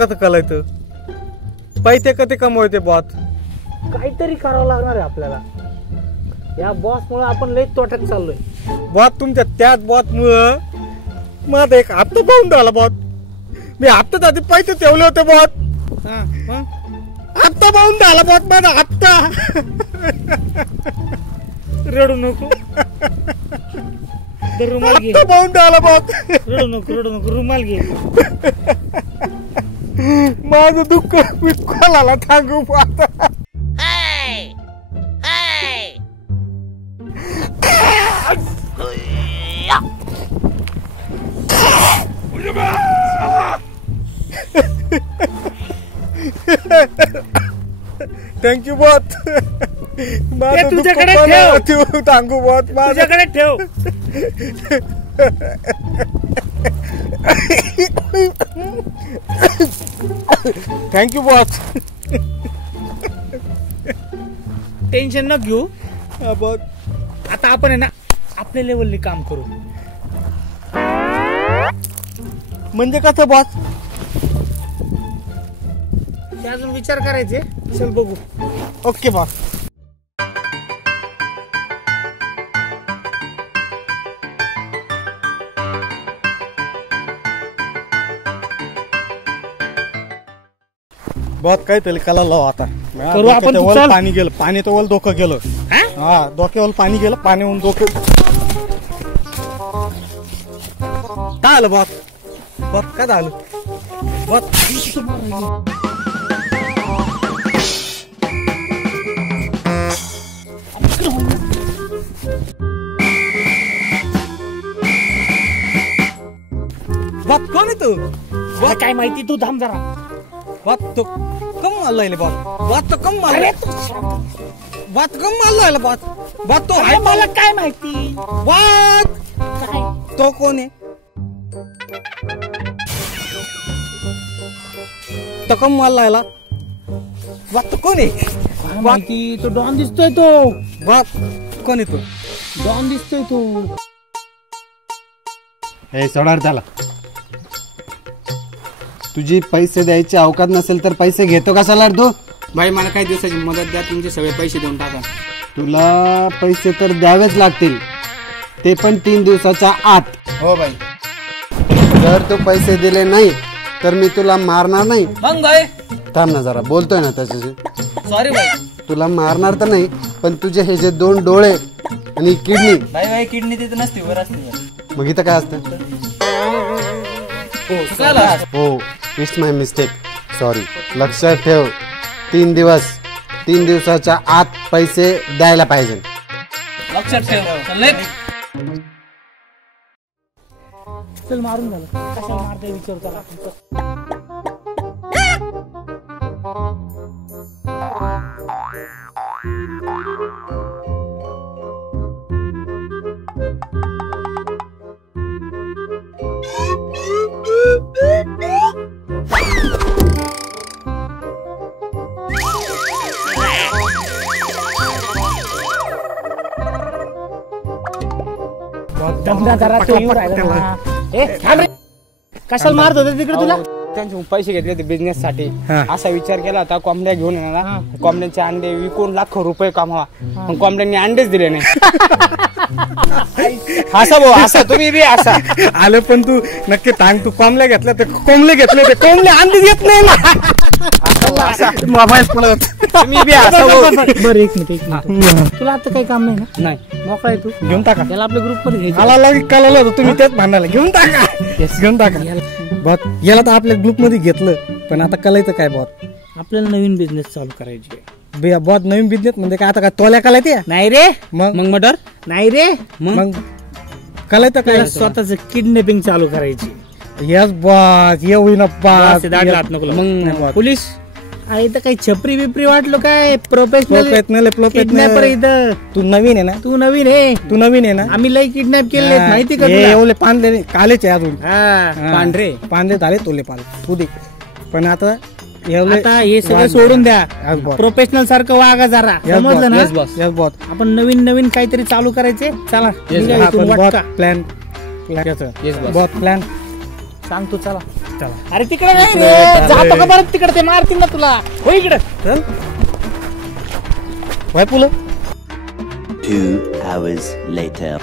कसं कलायचं पैसे कधी कमवायचे बॉस काहीतरी करावं लागणार आहे आपल्याला या बॉस मुळे आपण लई तोट्यात चाललोय बॉस तुमच्या त्याच बॉस मुळे माझा एक हप्ता पाहून झाला बॉस मी हप्त्यात आधी पैसे ठेवले होते बॉस हप्ता पाहून झाला बॉस माझा हप्ता रडू नको रुमाल घे हप्ता पाहून झाला बॉस रडू नको रुमाल घे माझं दुःख मी कोणाला सांगू बॉस थँक्यू बॉस तुझ्याकडे ठेव सांगू बॉस तुझ्याकडे ठेव थँक्यू बॉस टेन्शन न घेऊ बॉस आता आपण आहे ना आपल्या लेवलनी काम करू म्हणजे कसं बॉस ते अजून विचार करायचे चल बघू ओके बॉस बॉस काहीतरी कला लाव आता करू आपण, डोक्याच्या वर चल. पाणी गेलं पाणी तर वर डोकं गेलं हा डोक्यावर पाणी गेलं पाणीहून डोकं काय आलं बॉस बॉस काय झालं बॉस बॉस कोण आहे तू तुला काय माहिती तू थांब जरा बात तो कम मारला बात बात तो कम मारला बात कम मारला बात बात तो अरे मला काय माहिती बात काय तो कोण आहे तो कम मारला बात तो कोण आहे माहिती तो डॉन दिसतोय तो बात कोण आहे तो डॉन दिसतोय तो हे सोडार त्याला तुझी पैसे द्यायची अवकात नसेल तर पैसे घेतो का सलार तू भाई मला काही दिवसाची मदत द्या तुमचे सगळे पैसे देऊन टाका तुला पैसे तर द्यावेच लागतील ते पण 3 दिवसाच्या आत हो भाई जर तू पैसे दिले नाही तर मी तुला मारणार नाही मग भाई थांब ना जरा बोलतोय ना त्याच्याशी सॉरी भाई तुला मारणार तर नाही पण तुझे हे जे 2 डोळे आणि किडनी भाई किडनी तिथे नसते वर असते मग इथं काय असतं हो इट्स माय मिस्टेक सॉरी लक्षात ठेव 3 दिवसाच्या आत पैसे द्यायला पाहिजे लक्षात ठेव चल मारून झालं कशाला मारते विचार करा कशाला मारत होते तिकडे तुला त्यांचे पैसे घेतले होते बिझनेस साठी असा विचार केला होता कोंबड्या घेऊन येणार ना कोंबड्यांचे अंडे विकून लाखो रुपये कमावा पण कोंबड्यांनी अंडेच दिले नाही असा भाऊ असा तुम्ही बी असा आलं पण तू नक्की सांग तू कोंबड्या घेतल्या ते कोंबले घेतले ते कोंबले अंडे घेत नाही ना मोबाईल पळत तुम्ही बी असा भाऊ. बरं एक मिनिट तुला आता काही काम नाही ना नाही मोकळा आहे तू घेऊन टाका त्याला आपल्या ग्रुप मध्ये घ्यायचं मला लगेच कळलं होतं तुम्ही तेच भांडायला घेऊन टाका घेऊन टाका बॉस याला तर आपल्या ग्रुप मध्ये घेतलं पण आता कलायचं काय बॉस आपल्याला नवीन बिझनेस चालू करायची बॉस नवीन बिझनेस म्हणजे काय आता काय तोल्या कलायते नाही रे मग मग मटर नाही रे मग कलायचं काय स्वतःच किडनॅपिंग चालू करायची यस बॉस ये होईना बॉस मग पोलीस इथं काही छपरी बिपरी वाटलो काय प्रोफेशनल इथं तू नवीन आहे ना तू नवीन आहे आम्ही लई किडनॅप केले माहिती का तुला? एवढे पांढरे कालेच आहे अजून पांढरे पांढरे झाले तोले पाल तू दे पण आता आता हे सगळं सोडून द्या प्रोफेशनल सारखं वागा जरा समजलं ना यस बॉस आपण नवीन काहीतरी चालू करायचे चला प्लॅन बॉस प्लॅन सांग तू चला अरे तिकडे नाही रे, जातो का परत तिकडे, ते मारतील ना तुला. हो इकडे चल वाय पुलं 2 hours later.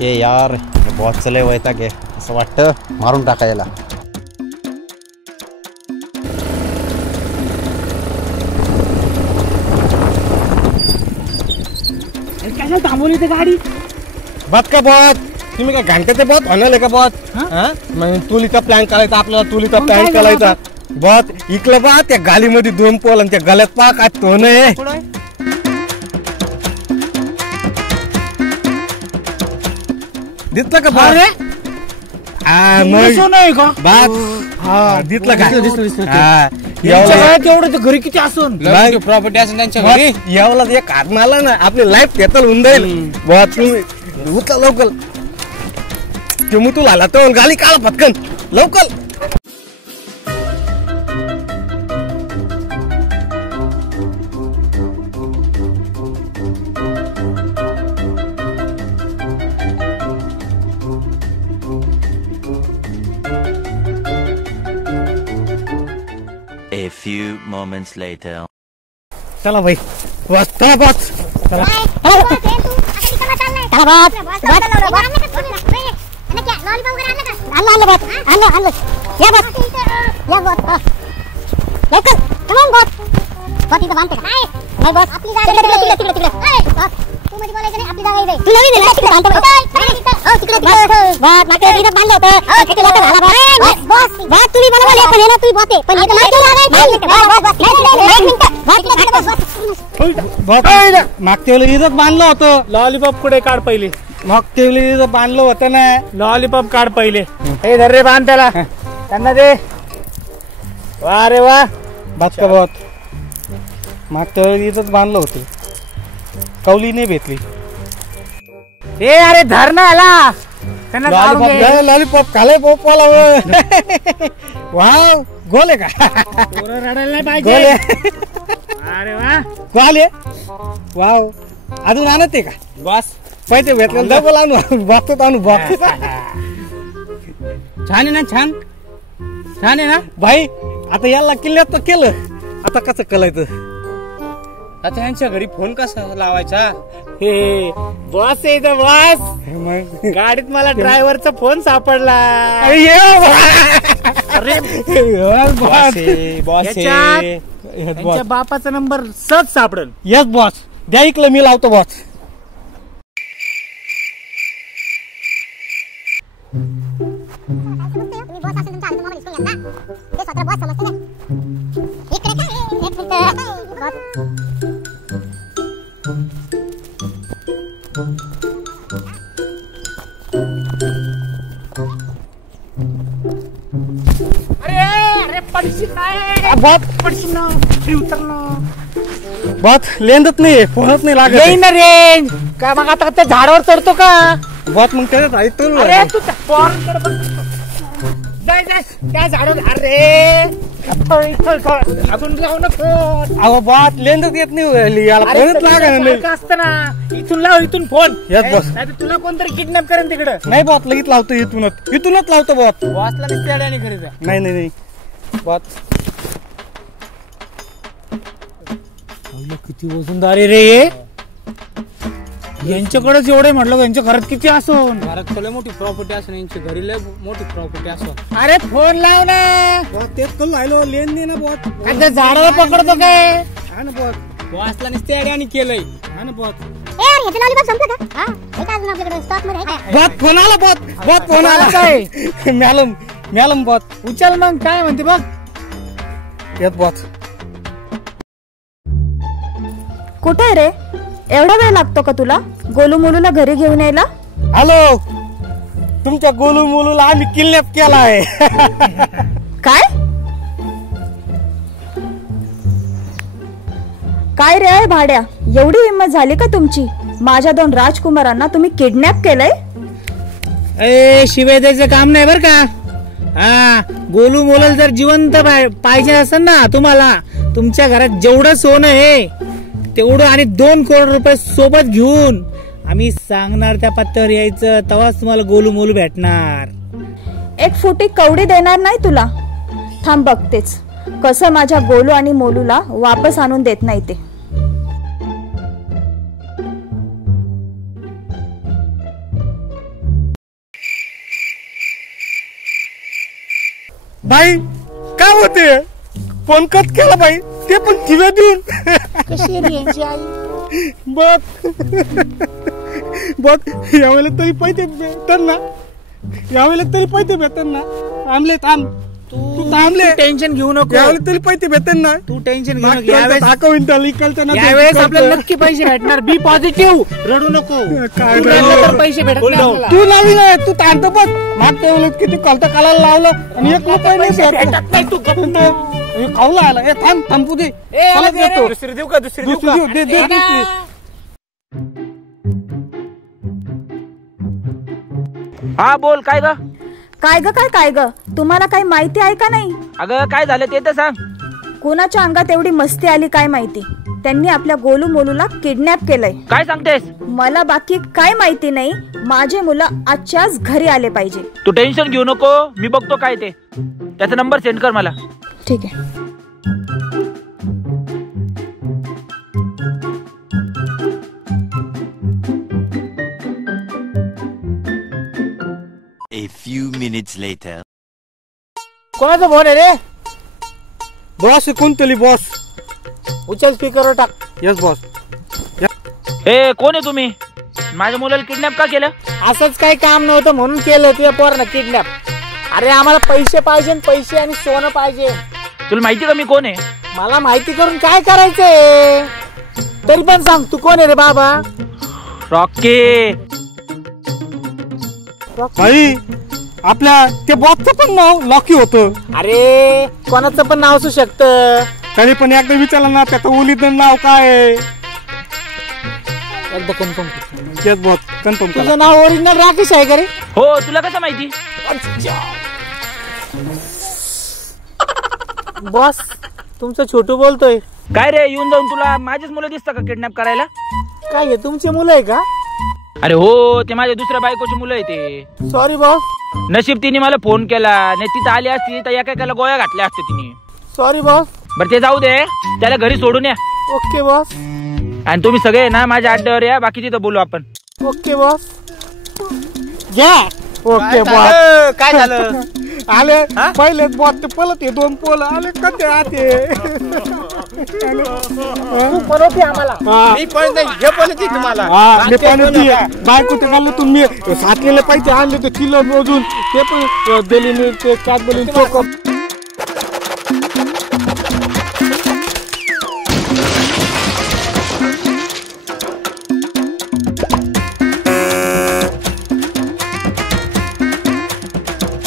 ए यार बॉस चले वैताग आहे, असं वाटतं मारून टाकायला. कशाला थांबवली ते गाडी? बात का बात, तुम्ही काय घंट्याचे बात होणार का बात? मग तुलीचा प्लॅन करायचा आपल्याला, तुलीचा मग प्लॅन काय करायचा बात. इकलं बा त्या गालीमध्ये 2 पोल आणि त्या गल्यात पाक आज तो नाही दिसलं का बात? मग नाही का? बात दिसलं का? तेवढं घरी किती असून प्रॉपर्टी असेल त्यांच्या घरी. यावला एक हात मारला ना आपली लाईफ घेतल होऊन जाईल. बात तुम्ही उचला लवकर, ते मुतूल आला तो गाली काढा पटकन लवकर. A few moments later. चला भाई बस, चला बस, चला. मागच्या वेळी इथंच बांधलं होतं. लॉलीपॉप कुठे काढ पहिले, मागच्या वेळी इथं बांधलं होतं ना. लॉलीपॉप काढ पहिले. हे धर रे, बांध त्याला, त्यांना दे. वा रे वा. बात का बात, मागच्या वेळी इथंच बांधलं होतं, कवली नाही भेटली. ए अरे धर ना याला, त्यांना काढून घे. लॉलीपॉप खाले पोपाला. वाव गोले का? पोरं रडायला नाही पाहिजे. गोले अरे वा, गोले वाव. अजून आणत आहे का? बॉस पैसे भेटले डबल आणू, बघतो आणू बघ. छान आहे ना, छान छान आहे ना भाई. आता याला किल्ल्यात तर केलं, आता कसं करायचं? आता यांच्या घरी फोन कसा लावायचा? हे बॉस आहे इथं, बॉस. मग गाडीत मला ड्रायव्हरचा फोन सापडला. अरे बॉस आहे, बॉस याच्यात आहे. त्यांच्या बापाचा नंबर सहज सापडेल. यस बॉस, द्या इकलं मी लावतो बॉस. अरे पडशी काय पडशी ना, उतर ना. बॉस लेंदत नाही, फोनच नाही लागत. येईन ना रेंज काय? मग आता त्या झाडावर चढतो का? बॉस मग त्याच्यात ऐकतो. अरे तू त्या पोरांकडे बघ. जाय जाय त्या झाडावर. अरे अजून लावू नको. अहो बॉस लेंदत येत नाही, याला फोनच लागत असतं ना. इथून लाव, इथून फोन. Yes boss. नाही तुला कोणतरी किडनॅप करेन तिकडे. नाही बॉस, लगेच लावतो. इथूनच लावतो बॉस. बॉसला दिसते आणि घरी जा. नाही नाही नाही बॉस. किती वजनदार आहे रे यांच्याकडेच एवढे म्हटलं. यांच्या घरात किती असून? घरात लय मोठी प्रॉपर्टी असून, यांची घरी लय मोठी प्रॉपर्टी असून. अरे फोन लाव ना. बॉस तेच करून राहिलो, लेन दे ना बॉस. आता झाडाला पकडतो काय? हा ना बॉस, बॉसला नुसते आणि केलंय. हा ना बॉस. बॉस फोन आला. बॉस फोन आला काय? मॅलम बॉस. उचल मग. काय म्हणते बघ. येत बॉस. कुठे रे? एवढा वेळ लागतो का तुला गोलू मोलूला घरी घेऊन यायला? हॅलो, तुमच्या गोलू मोलूला आम्ही किडनॅप केलाय. काय काय रे भाड्या, एवढी हिंमत झाली का तुमची? माझ्या 2 राजकुमारांना तुम्ही किडनॅप केलंय? ए शिवाय द्यायचं काम नाही बर का. हा, गोलू मोलल जर जिवंत पाहिजे असेल ना तुम्हाला, तुमच्या घरात जेवढं सोनं आहे तेवढं आणि 2 करोड रुपये सोबत घेऊन आम्ही सांगणार त्या पत्त्यावर यायचं, तेव्हाच तुम्हाला गोलू मोलू भेटणार. 1 फुटी कवडी देणार नाही तुला. थांब बघतेच कसं माझ्या गोलू आणि मोलूला वापस आणून देत नाही ते. बाई काय होते फोन कट केला बाई, ते पण ठिव्या देऊन. बघ बघ यावेळेला तरी पैसे भेटतात ना, यावेळेला तरी पैसे भेटतात ना. थांबले थांब, तू थांबले, टेन्शन घेऊ नको. यावेळेला तरी पैसे भेटतात ना. तू टेन्शन घेऊ नको. यावेळेस यावेळेस आपल्याला नक्की पैसे भेटणार. बी पॉझिटिव्ह, रडू नको. काय तू रडलं तर पैसे भेटत नाही आपल्याला. तू लावी नाही, तू ताणतो बघ. मागच्या वेळेस किती कलता कालाला लावलं आणि 1 रुपया नाही भेटत नाही. तू खाऊला आला. ए थांब, थांबू दे. दुसरी देऊ का? दुसरी देऊ का? दे दे दे please. हा बोल, काय ग? काय ग तुम्हाला काही माहिती आहे का नाही? अगं काय झालं ते तर सांग. कोणाच्या अंगात एवढी मस्ती आली काय माहिती. त्यांनी आपल्या गोलू मोलूला किडनॅप केलंय. काय सांगतेस? मला बाकी काय माहिती नाही. माझे मुलं आजच्याच घरी आले पाहिजे. तू टेन्शन घेऊ नको, मी बघतो काय ते. त्याचा नंबर सेंड कर मला. ठीक आहे. A few minutes later. कोणाचा फोन आहे रे? बॉस कोणतरी बॉस. उचल स्पीकरवर टाक. Yes boss. ए कोण आहे तुम्ही? माझ्या मुलाला किडनॅप का केलं? असंच काही काम नव्हतं म्हणून केलं तुझ्या पोरानं किडनॅप. अरे आम्हाला पैसे पाहिजे, पैसे आणि सोनं पाहिजे. तुला माहिती का मी कोण आहे? मला माहिती करून काय करायचंय? तरी पण सांग तू कोण आहे रे बाबा? रॉकी. भाई आपल्या त्या बॉसचं पण नाव लॉकी होतं. अरे कोणाचं पण नाव असू शकतं. तरी पण एकदा विचारलं ना त्याचं ओलिजिनल नाव काय आहे. एकदा कन्फर्म. येस बॉस कन्फर्म करा. तुझं नाव ओरिजिनल राकेश आहे का रे? हो, तुला कसं माहिती? बॉस तुमचं छोटू बोलतोय. काय रे, येऊन जाऊन तुला माझीच मुलं दिसतं का किडनॅप करायला? काय हे तुमचे मुलं आहे का? अरे हो, ते माझ्या दुसऱ्या बायकोची मुलं आहे ते. Sorry boss. नशीब तिने मला फोन केला, नाही तिथं आली असती तर एकेकाला गोळ्या घातल्या असत्या तिने. Sorry boss. बरं ते जाऊ दे, त्याला घरी सोडून या. Okay boss. आणि तुम्ही सगळे ना माझ्या अड्ड्यावर या, बाकी तिथं बोलू आपण. Okay boss. घ्या. Okay boss. काय झालं? आले पहिले बॉस ते पलत 2 पोल आले कधी आते. मी पण नाही, हे पण येते तुम्हाला. हा मी पण बायको ते घाललं तुम्ही साठलेले पैसे आणले ते किलो मोजून ते पण दिली मी ते काय बोलून